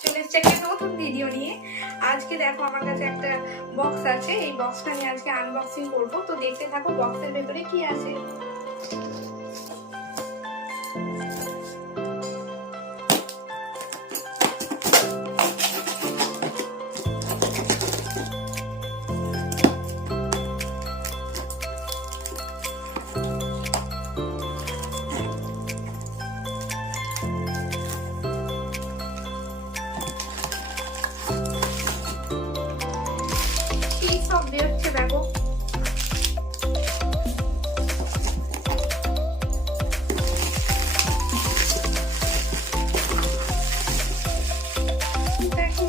চলে এসছে একটা নতুন ভিডিও নিয়ে। আজকে দেখো আমার কাছে একটা বক্স আছে। এই বক্সটা আমি আজকে আনবক্সিং করব। তো দেখতে থাকো বক্সের ভেতরে কি আছে। বেরোচ্ছে দেখো।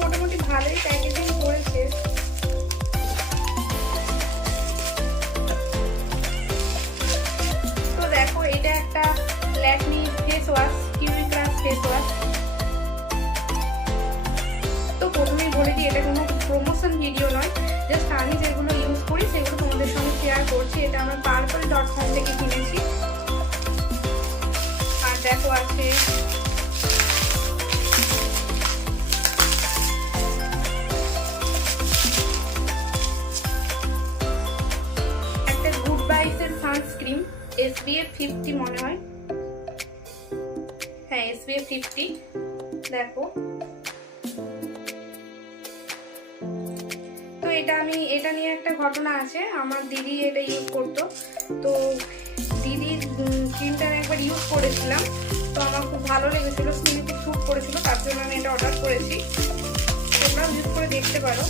মোটামুটি ভালোই প্যাকেজিং করেছে। তো দেখো, এটা একটা Lakme face wash kiwi class face wash just আমি যেগুলো ইউজ করি, সেগুলো তোমাদের সঙ্গে শেয়ার করছি। এটা আমার পার্পল ডট কম থেকে কিনেছি। আর দেখো আছে। একটা গুড বাইসের সানস্ক্রিন এসবিএফ ফিফটি মনে হয়। হ্যাঁ এসবিএফ ফিফটি দেখো। এটা আমি, এটা নিয়ে একটা ঘটনা আছে। আমার দিদি এটা ইউজ করতো। তো দিদির ক্রিমটা একবার ইউজ করেছিলাম। তো আমার খুব ভালো লেগেছিলো স্কিনে খুব স্যুট করেছিল, তার জন্য আমি এটা অর্ডার করেছি। তোমরাও ইউজ করে দেখতে পারো।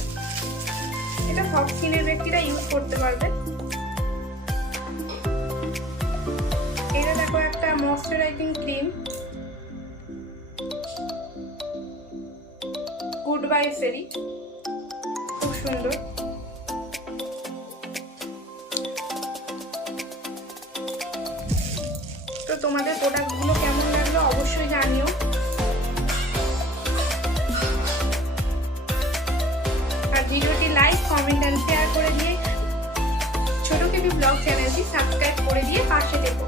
এটা সব স্কিনের ব্যক্তিরা ইউজ করতে পারবে। এটা দেখো একটা ময়শ্চারাইজিং ক্রিম গুড বাই খুব সুন্দর। তো তোমাদের প্রোডাক্টগুলো কেমন লাগল অবশ্যই জানিও। আর ভিডিওটি লাইক কমেন্ট অ্যান্ড শেয়ার করে দিয়ে ছোট কেবি ব্লগ চ্যানেলটি সাবস্ক্রাইব করে দিয়ে পাশে দেখো